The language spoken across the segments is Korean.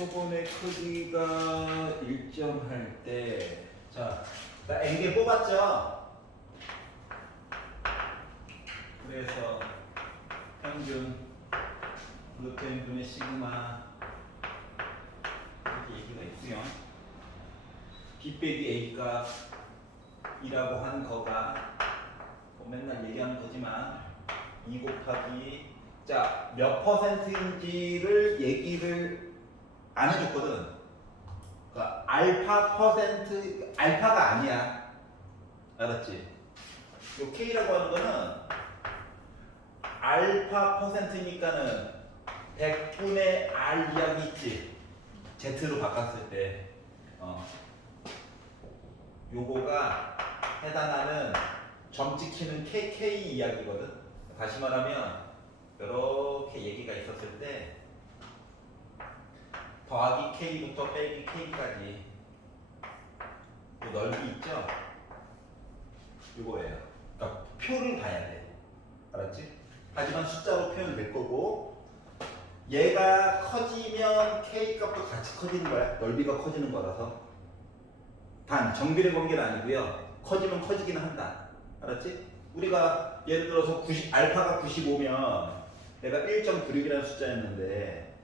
표본의 크기가 일정할 때, 자, 나 n개 뽑았죠? 그래서 평균 루트 n분의 시그마 이렇게 얘기가 있고요. b 빼기 a 값이라고 한 거가 뭐 맨날 얘기하는 거지만 2 곱하기 자, 몇 퍼센트인지를 얘기를 안 해줬거든. 그러니까 알파 퍼센트, 알파가 아니야. 알았지? 요 K라고 하는 거는 알파 퍼센트니까는 100분의 R 이하기 있지. Z로 바꿨을 때. 요거가 해당하는 점 찍히는 KK 이야기거든. 다시 말하면 이렇게 얘기가 있었을 때 더하기 K부터 빼기 K까지 요 넓이 있죠? 이거예요. 그러니까 표를 봐야 돼. 알았지? 하지만 숫자로 표현을 낼 거고 얘가 커지면 K 값도 같이 커지는 거야. 넓이가 커지는 거라서. 단 정비례 관계는 아니고요. 커지면 커지기는 한다. 알았지? 우리가 예를 들어서 알파가 95면 내가 1.96이라는 숫자였는데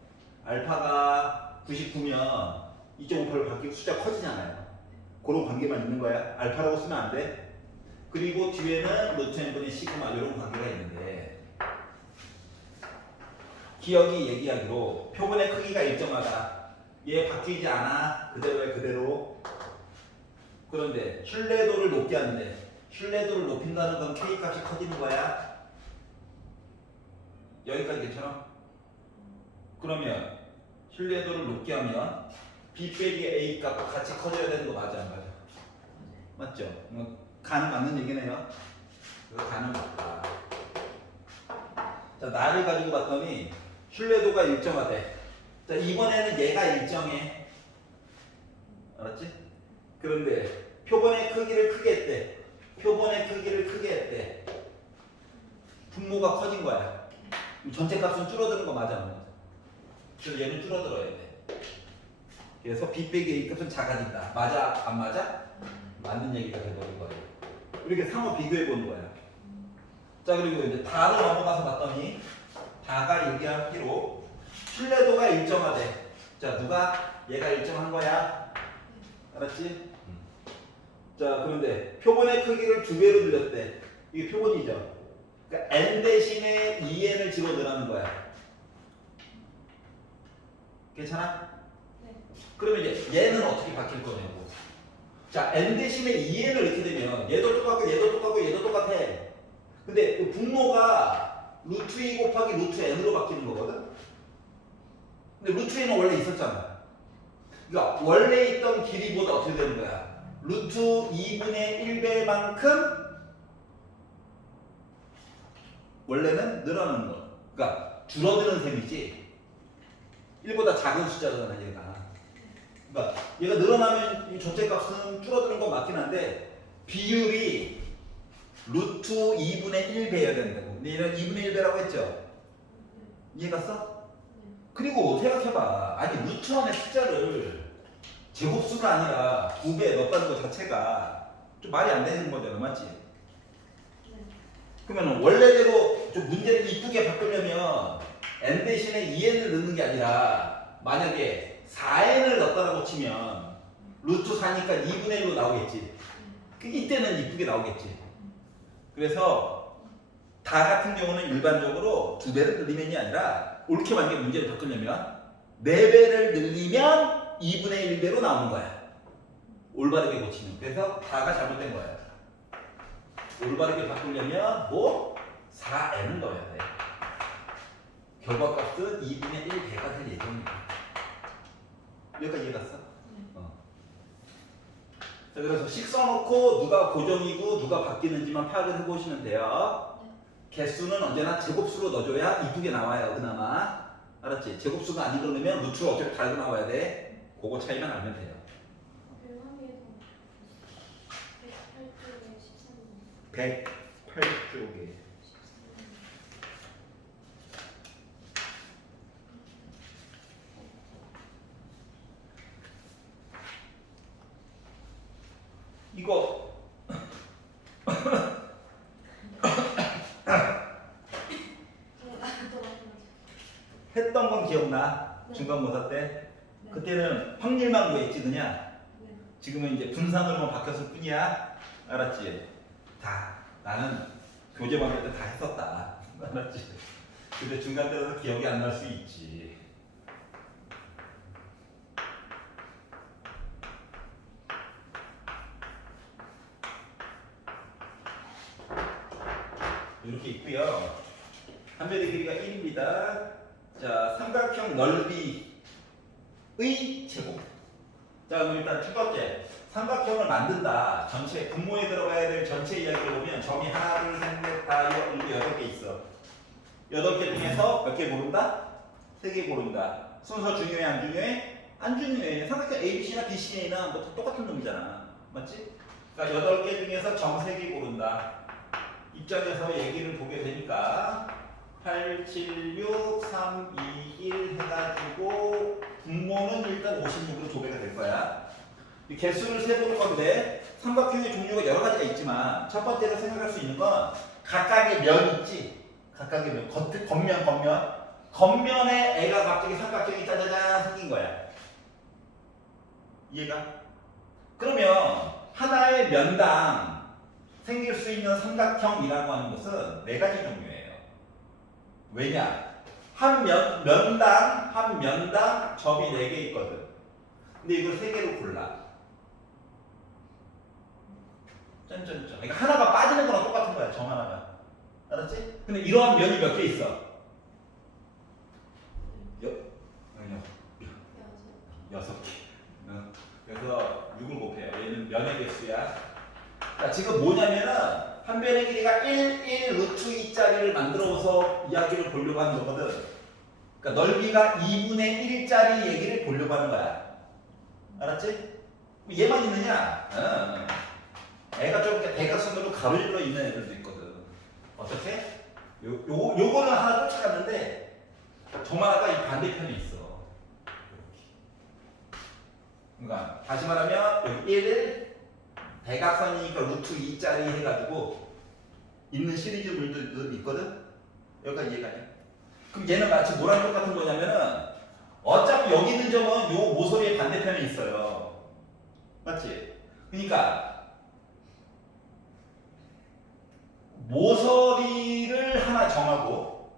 알파가 99면 2.58로 바뀌고 숫자 커지잖아요. 그런 관계만 있는 거야. 알파라고 쓰면 안 돼. 그리고 뒤에는 루트 n분의 시그마 이런 관계가 있는데 기억이 얘기하기로 표본의 크기가 일정하다. 얘 바뀌지 않아. 그대로야 그대로. 그런데 신뢰도를 높게 하는데 신뢰도를 높인다는 건 K 값이 커지는 거야. 여기까지 괜찮아? 그러면 신뢰도를 높게 하면 B 빼기 A 값도 같이 커져야 되는 거 맞아 안 맞아? 맞죠? 가는 맞는 얘기네요. 그래서 가는 맞다. 자, 나를 가지고 봤더니 신뢰도가 일정하대. 자, 이번에는 얘가 일정해. 알았지? 그런데 표본의 크기를 크게 했대. 표본의 크기를 크게 했대. 분모가 커진 거야. 전체 값은 줄어드는 거 맞아 안 맞아? 그래서 얘는 줄어들어야 돼. 그래서 B 빼기 A 값은 작아진다. 맞아 안 맞아? 맞는 얘기가 돼버린 거예요. 이렇게 상호 비교해 보는 거야. 자, 그리고 이제 다로 넘어가서 봤더니 다가 얘기하기로 신뢰도가 일정하대. 자, 누가? 얘가 일정한 거야. 알았지? 자, 그런데 표본의 크기를 2배로 늘렸대. 이게 표본이죠. 그러니까 n 대신에 2n을 집어넣으라는 거야. 괜찮아? 네. 그러면 이제 얘는 어떻게 바뀔 거냐고. 자, n 대신에 2n을 넣게 되면 얘도 똑같고 얘도 똑같고 얘도 똑같아. 근데 그 분모가 루트 2 곱하기 루트 n으로 바뀌는 거거든. 근데 루트 2는 원래 있었잖아. 그러니까 원래 있던 길이보다 어떻게 되는 거야? 루트 2분의 1배만큼 원래는 늘어나는 거. 그러니까 줄어드는 셈이지. 1보다 작은 숫자잖아 얘가. 그러니까 얘가 늘어나면 이 전체 값은 줄어드는 건 맞긴 한데 비율이 루트 2분의 1배여야 된다고. 근데 얘는 2분의 1배라고 했죠? 이해갔어? 그리고 생각해봐. 아니 루트 안에 숫자를 제곱수가 아니라 2배 넣었다는 것 자체가 좀 말이 안 되는 거잖아. 맞지? 그러면 원래대로 좀 문제를 이쁘게 바꾸려면 n 대신에 2n을 넣는 게 아니라 만약에 4n을 넣었다고 치면 루트 4니까 2분의 1로 나오겠지. 이때는 이쁘게 나오겠지. 그래서 다 같은 경우는 일반적으로 2배를 늘리면이 아니라 옳게 만약에 문제를 바꾸려면 4배를 늘리면 2분의 1배로 나오는 거야. 올바르게 고치면. 그래서 다가 잘못된 거야. 올바르게 바꾸려면 뭐? 4n을 넣어야 돼. 결과값은 2분의 1배가 될 예정이야. 여기까지 이해갔어? 자, 그래서 식 써놓고 누가 고정이고 누가 바뀌는지만 파악을 해보시면 돼요. 개수는 언제나 제곱수로 넣어줘야 이쁘게 나와요. 그나마. 알았지? 제곱수가 아니고 넣으면 루트로 어차피 달고 나와야 돼. 그거 차이만 알면 돼요. 108쪽에 이거 했던 건 기억나? 네. 중간고사 때? 네. 그때는 확률만 구했지 그냥? 네. 지금은 이제 분산으로만 바뀌었을 뿐이야. 알았지? 다 나는 교재 만들 때 다 했었다. 알았지? 근데 중간 때라서 기억이 안 날 수 있지. 이렇게 있고요. 한 변의 길이가 1입니다. 자, 삼각형 넓이의 제곱. 자, 그럼 일단 첫 번째. 삼각형을 만든다. 전체, 분모에 들어가야 될 전체 이야기를 보면 점이 하나, 둘, 셋, 넷, 다, 이렇게 8개 있어. 8개 중에서 몇 개 고른다? 3개 고른다. 순서 중요해, 안 중요해? 안 중요해. 삼각형 ABC나 BC나 뭐 똑같은 놈이잖아. 맞지? 그러니까 8개 중에서 점 3개 고른다. 입장에서 얘기를 보게 되니까 8, 7, 6, 3, 2, 1 해가지고 분모는 일단 56으로 조배가 될 거야. 이 개수를 세보는 건데 삼각형의 종류가 여러 가지가 있지만 첫 번째로 생각할 수 있는 건 각각의 면 있지. 각각의 면, 겉면에 애가 갑자기 삼각형이 짜자잔 생긴 거야. 이해가? 그러면 하나의 면당 생길 수 있는 삼각형이라고 하는 것은 4가지 종류예요. 왜냐? 한 면당 점이 4개 있거든. 근데 이걸 3개로 골라. 짠짠짠. 그러니까 하나가 빠지는 거랑 똑같은 거야, 점 하나가. 알았지? 근데 이러한 면이 몇 개 있어? 여섯 개. 그래서 6을 곱해요. 얘는 면의 개수야. 자, 지금 뭐냐면은 한 변의 길이가 1 루트 2짜리를 만들어서 이야기를 보려고 하는 거거든. 그러니까 넓이가 2분의 1짜리 얘기를 보려고 하는 거야. 알았지? 얘만 있느냐? 애가 좀 이렇게 대각선으로 가로 일러 있는 애들도 있거든. 어떻게? 요거는 하나 쫓아갔는데 저만 아까 이 반대편에 있어. 그러니까 다시 말하면 여기 1 대각선이니까 루트 2짜리 해가지고 있는 시리즈물도 있거든? 여기까지 이해가냐? 그럼 얘는 마치 뭐랑 똑같은 거냐면은 어차피 여기 있는 점은 요 모서리의 반대편에 있어요. 맞지? 그러니까 모서리를 하나 정하고,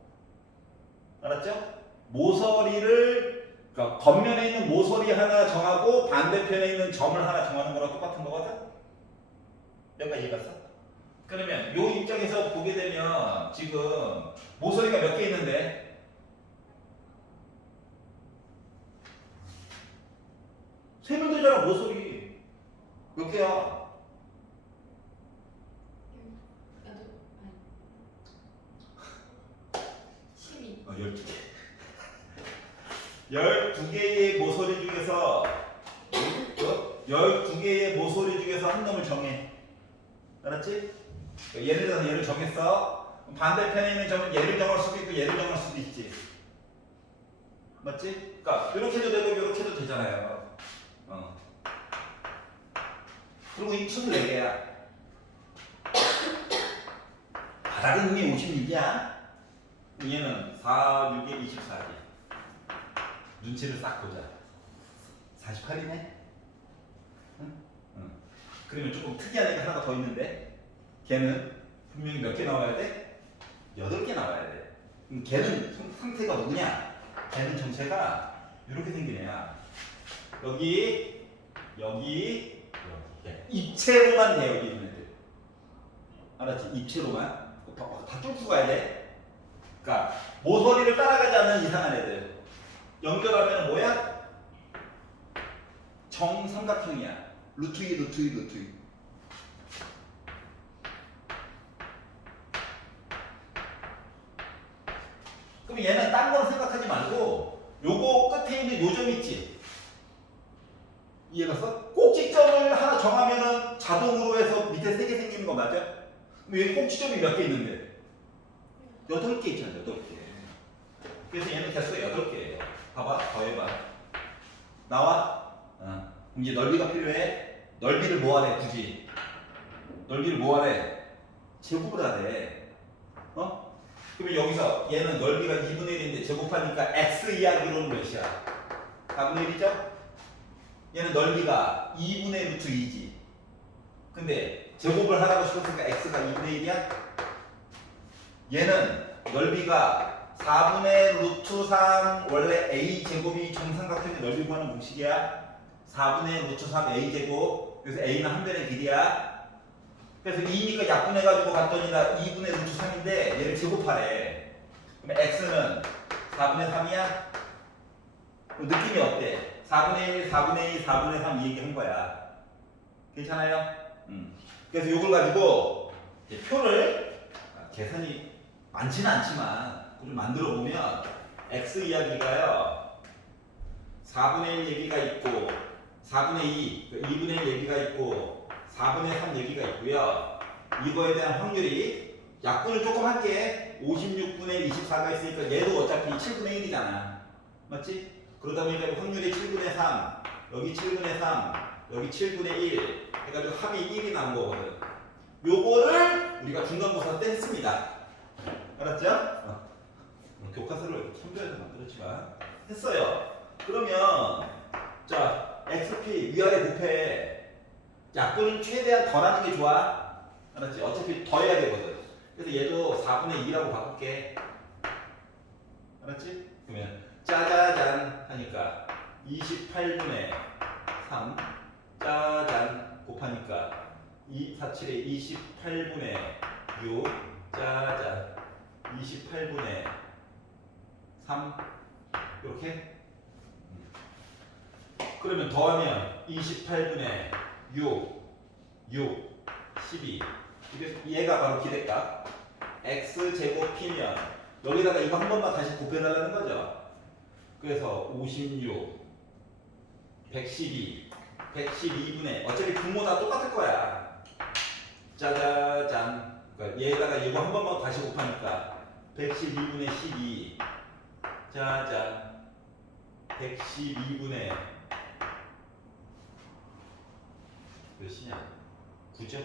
알았죠? 그러니까 겉면에 있는 모서리 하나 정하고 반대편에 있는 점을 하나 정하는 거랑 똑같은 거거든? 여기까지 이해갔어? 그러면 요 입장에서 보게 되면 지금 모서리가 몇 개 있는데? 세면 되잖아, 모서리. 몇 개야? 12개. 12개의 모서리 중에서 12개의 모서리 중에서 한 놈을 정해. 알았지? 예를 들어서 얘를 정했어. 반대편에 있는 점은 얘를 정할 수도 있고 얘를 정할 수도 있지. 맞지? 그러니까 이렇게도 되고 이렇게도 되잖아요. 그리고 이 24개야. 바닥은 이미 56이야. 얘는 4, 6에 24개. 눈치를 싹 보자. 48이네? 응? 그러면 조금 특이한 애가 하나 더 있는데 걔는 분명히 몇 개 나와야 돼? 8개 나와야 돼. 그럼 걔는 상태가 누구냐? 걔는 전체가 이렇게 생긴 애야. 여기 입체로만 돼. 여기 있는 애들. 알았지? 입체로만. 다 뚫고 가야 돼. 그러니까 모서리를 따라가지 않는 이상한 애들. 연결하면 뭐야? 정삼각형이야. 루트 2, 루트 2, 루트 2. 그럼 얘는 딴 거는 생각하지 말고 요거 끝에 있는 요 점 있지? 이해갔어? 꼭지점을 하나 정하면은 자동으로 해서 밑에 3개 생기는 거 맞아? 그럼 여기 꼭지점이 몇 개 있는데? 8개 있잖아, 8개. 그래서 얘는 개수가 8개예요. 봐봐, 더해봐. 나와? 그럼 이제 넓이가 필요해. 넓이를 뭐하래, 굳이? 넓이를 뭐 하래? 제곱을 하래. 어? 그러면 여기서 얘는 넓이가 2분의 1인데 제곱하니까 x 이하기로는 몇이야? 4분의 1이죠? 얘는 넓이가 2분의 루트 2지. 근데 제곱을 하라고 싶었으니까 x가 2분의 1이야? 얘는 넓이가 4분의 루트 3 원래 a 제곱이 정삼각형의 넓이 구하는 공식이야. 4분의 루트 3 a 제곱. 그래서 a는 한 변의 길이야. 그래서 2니까 약분해가지고 갔더니 나 2분의 루트 3인데 얘를 제곱하래. 그럼 x는 4분의 3이야? 느낌이 어때? 4분의 1, 4분의 2, 4분의 3 이 얘기 한 거야. 괜찮아요? 그래서 이걸 가지고 이제 표를 계산이 많지는 않지만 좀 만들어 보면 x 이야기가요 4분의 1 얘기가 있고 4분의 2, 2분의 1 얘기가 있고 4분의 3 얘기가 있고요. 이거에 대한 확률이 약분을 조금 할게. 56분의 24가 있으니까 얘도 어차피 7분의 1이잖아. 맞지? 그러다 보니까 확률이 7분의 3, 여기 7분의 3, 여기 7분의 1 해가지고 합이 1이 나온 거거든. 요거를 우리가 중간고사 때 했습니다. 알았죠? 교과서를 참조해서 만들었지만 했어요. 그러면 자 XP 위아래 곱해. 약분은 최대한 덜 하는 게 좋아. 알았지? 어차피 더 해야 되거든. 그래서 얘도 4분의 2라고 바꿀게. 알았지? 그러면 짜자잔 하니까 28분의 3 짜잔 곱하니까 4, 7에 28분의 6 짜잔 28분의 3 이렇게. 그러면 더하면 28분의 6 12 얘가 바로 기대값. x제곱 p면 여기다가 이거 한 번만 다시 곱해달라는 거죠. 그래서 56 112 112분의 어차피 분모 다 똑같을 거야. 짜자잔. 그러니까 얘에다가 이거 한 번만 다시 곱하니까 112분의 12 짜잔 112분의 몇이냐? 9죠?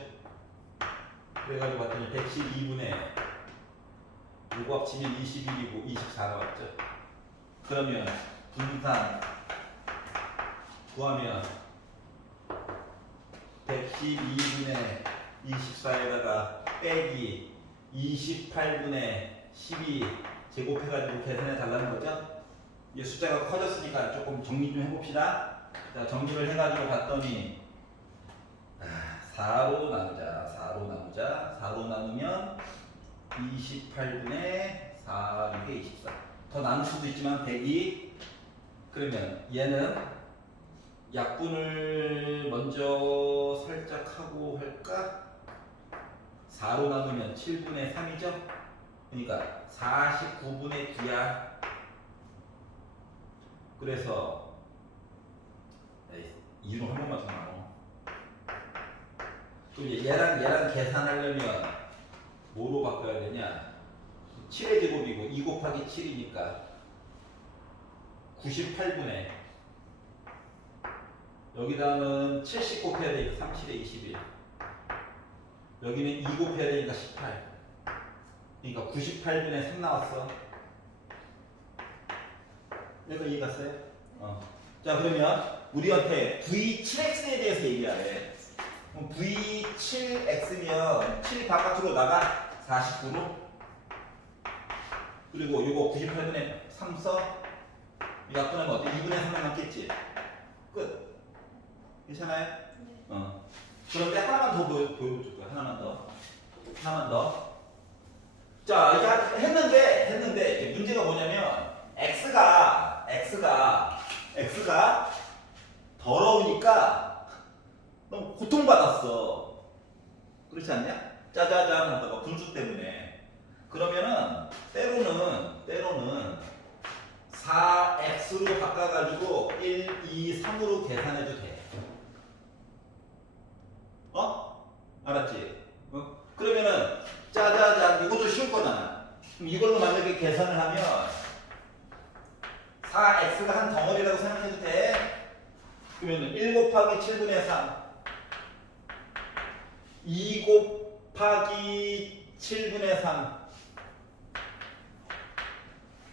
그래가지고 봤더니 112분의 요거 합치면 21이고 24 나왔죠? 그러면 분산 구하면 112분의 24에다가 빼기 28분의 12 제곱해가지고 계산해 달라는 거죠? 이 숫자가 커졌으니까 조금 정리 좀 해봅시다. 자, 정리를 해가지고 봤더니 4로 나누자. 4로 나누면 28분의 4, 이게 24. 더 나눌 수도 있지만 102. 그러면 얘는 약분을 먼저 살짝 하고 할까? 4로 나누면 7분의 3이죠? 그러니까 49분의 9야. 그래서 2로 한 번만 더 나눠. 얘랑 계산하려면 뭐로 바꿔야 되냐? 7의 제곱이고 2 곱하기 7이니까 98분의 여기다는 70 곱해야 되니까 37에 21 여기는 2 곱해야 되니까 18 그러니까 98분의 3 나왔어. 그래서 이해 갔어요? 자 그러면 우리한테 V7X에 대해서 얘기하래. 그럼 V7X면 7 바깥으로 나가 49로 그리고 요거 98분의 3 써. 약분하면 어때? 2분의 3만 남겠지? 끝. 괜찮아요? 네. 그런데 하나만 더 보여줄 거야. 하나만 더. 자, 이렇게 했는데 문제가 뭐냐면 x가 더러우니까 너무 고통받았어. 그렇지 않냐? 짜자잔 하다가 분수 때문에. 그러면은 때로는 4x로 바꿔가지고 1, 2, 3으로 계산해도 돼. 알았지? 그러면은 짜자잔 이것도 쉬울 거잖아. 그럼 이걸로 만약에 계산을 하면 4x가 한 덩어리라고 생각해도 돼. 그러면은 1 곱하기 7분의 3 2 곱하기 7분의 3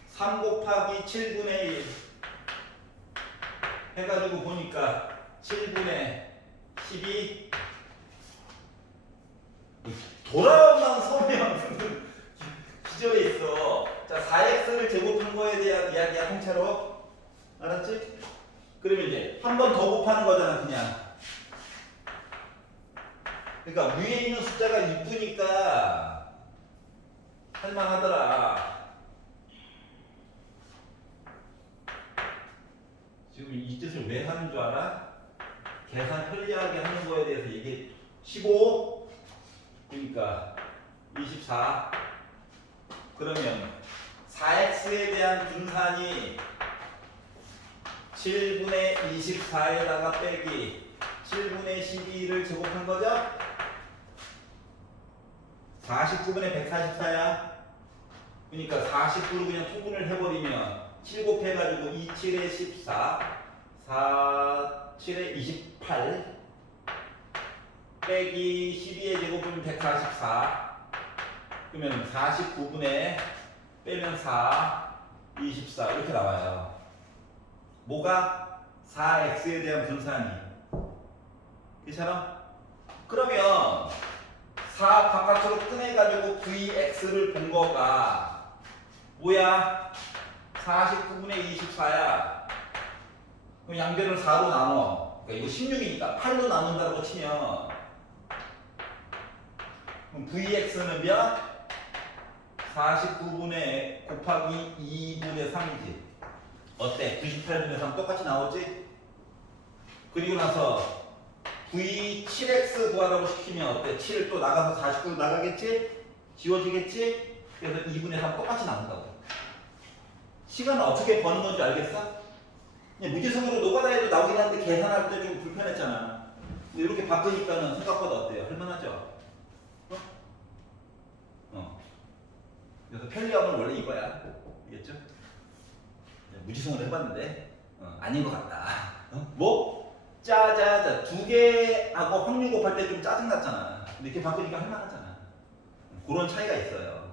3 곱하기 7분의 1 해가지고 보니까 7분의 12 돌아오만 서면 기절해 있어. 자, 4x를 제곱한 거에 대한 이야기야, 통째로. 알았지? 그러면 이제 한 번 더 곱하는 거잖아, 그냥. 그러니까 위에 있는 숫자가 이쁘니까 할만하더라. 지금 이 뜻을 왜 하는 줄 알아? 계산 편리하게 하는 거에 대해서 이게 15 그러니까 24 그러면 4x에 대한 분산이 7분의 24에다가 빼기 7분의 12를 제곱한 거죠? 49분의 144야. 그러니까 49로 그냥 통분을 해버리면 7 곱해가지고 2, 7에 14 4, 7에 28 빼기 12의 제곱은 144 그러면 49분의 빼면 4 24 이렇게 나와요. 뭐가? 4x에 대한 분산이. 괜찮아? 그러면 4 바깥으로 꺼내가지고 vx를 본 거가 뭐야? 49분의 24야. 그럼 양변을 4로 나눠. 그러니까 이거 16이니까 8로 나눈다고 치면 그럼 vx는 몇? 49분의 곱하기 2분의 3이지. 어때? 98분의 3 똑같이 나오지? 그리고 나서 v 7x 구하라고 시키면 어때? 7을 또 나가서 49로 나가겠지? 지워지겠지? 그래서 2분의 3 똑같이 나온다고. 시간을 어떻게 버는 건지 알겠어? 그냥 무지성으로 노가다 해도 나오긴 하는데 계산할 때 좀 불편했잖아. 근데 이렇게 바꾸니까는 생각보다 어때요? 할만하죠? 그래서 편리함은 원래 이거야. 알겠죠? 무지성으로 해봤는데 아닌 것 같다. 뭐? 짜자자 두 개하고 확률 곱할 때 좀 짜증났잖아. 근데 이렇게 바꾸니까 할만하잖아. 그런 차이가 있어요.